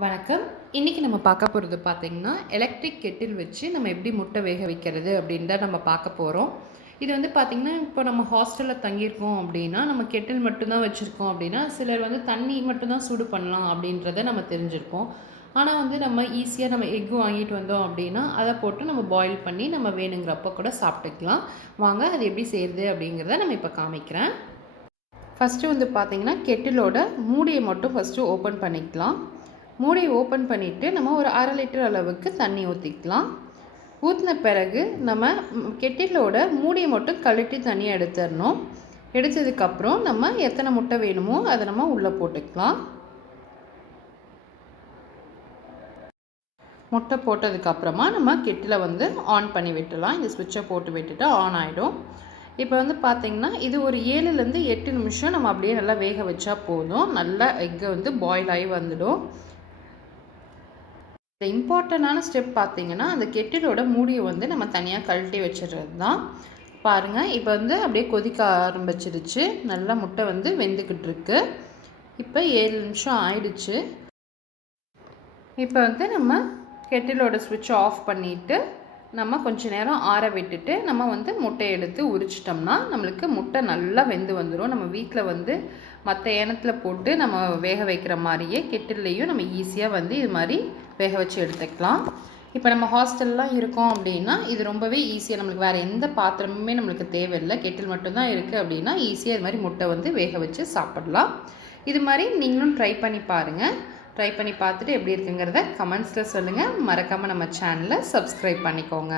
வணக்கம். இன்றைக்கி நம்ம பார்க்க போகிறது பார்த்திங்கன்னா, எலக்ட்ரிக் கெட்டில் வச்சு நம்ம எப்படி முட்டை வேக வைக்கிறது அப்படின்னு தான் நம்ம பார்க்க போகிறோம். இது வந்து பார்த்திங்கன்னா, இப்போ நம்ம ஹாஸ்டலில் தங்கியிருக்கோம் அப்படின்னா, நம்ம கெட்டில் மட்டும்தான் வச்சுருக்கோம் அப்படின்னா, சிலர் வந்து தண்ணி மட்டும்தான் சூடு பண்ணலாம் அப்படின்றத நம்ம தெரிஞ்சிருப்போம். ஆனால் வந்து நம்ம ஈஸியாக நம்ம எக் வாங்கிட்டு வந்தோம் அப்படின்னா, அதை போட்டு நம்ம பாயில் பண்ணி நம்ம வேணுங்கிறப்ப கூட சாப்பிட்டுக்கலாம். வாங்க அது எப்படி செய்கிறது அப்படிங்கிறத நம்ம இப்போ காமிக்கிறேன். ஃபஸ்ட்டு வந்து பார்த்திங்கன்னா, கெட்டிலோட மூடியை மட்டும் ஃபஸ்ட்டு ஓப்பன் பண்ணிக்கலாம். மூடியை ஓப்பன் பண்ணிவிட்டு நம்ம ஒரு 1/2 லிட்டர் அளவுக்கு தண்ணி ஊற்றிக்கலாம். ஊற்றின பிறகு நம்ம கெட்டிலோட மூடியை மட்டும் கழட்டி தனியாக எடுத்துடணும். எடுத்ததுக்கப்புறம் நம்ம எத்தனை முட்டை வேணுமோ அதை நம்ம உள்ளே போட்டுக்கலாம். முட்டை போட்டதுக்கப்புறமா நம்ம கெட்டிலை வந்து ஆன் பண்ணி விட்டுடலாம். இந்த ஸ்விட்சை போட்டு விட்டுட்டு ஆன் ஆகிடும். இப்போ வந்து பார்த்திங்கன்னா, இது ஒரு 7லேருந்து 8 நிமிஷம் நம்ம அப்படியே நல்லா வேக வச்சா போதும். நல்லா எக்கை வந்து பாயில் ஆகி வந்துடும். இந்த இம்பார்ட்டண்டான ஸ்டெப் பார்த்திங்கன்னா, அந்த கெட்டிலோட மூடியை வந்து நம்ம தனியாக கழட்டி வச்சிடுறது தான். பாருங்கள், இப்போ வந்து அப்படியே கொதிக்க ஆரம்பிச்சிருச்சு. நல்லா முட்டை வந்து வெந்துக்கிட்டு இருக்கு. இப்போ 7 நிமிஷம் ஆயிடுச்சு. இப்போ வந்து நம்ம கெட்டிலோட ஸ்விட்சை ஆஃப் பண்ணிவிட்டு நம்ம கொஞ்சம் நேரம் ஆற விட்டுட்டு நம்ம வந்து முட்டையை எடுத்து உரிச்சிட்டோம்னா நம்மளுக்கு முட்டை நல்லா வெந்து வந்துடும். நம்ம வீட்டில் வந்து மற்ற ஏனத்தில் போட்டு நம்ம வேக வைக்கிற மாதிரியே கெட்டில்லையும் நம்ம ஈஸியாக வந்து இது மாதிரி வேக வச்சு எடுத்துக்கலாம். இப்போ நம்ம ஹாஸ்டல்லாம் இருக்கோம் அப்படின்னா இது ரொம்பவே ஈஸியாக, நம்மளுக்கு வேறு எந்த பாத்திரமுமே நம்மளுக்கு தேவையில்லை, கெட்டில் மட்டும்தான் இருக்குது அப்படின்னா ஈஸியாக இது மாதிரி முட்டை வந்து வேக வச்சு சாப்பிடலாம். இது மாதிரி நீங்களும் ட்ரை பண்ணி பாருங்கள். ட்ரை பண்ணி பார்த்துட்டு எப்படி இருக்குங்கிறத கமெண்ட்ஸில் சொல்லுங்கள். மறக்காமல் நம்ம சேனலை சப்ஸ்கிரைப் பண்ணிக்கோங்க.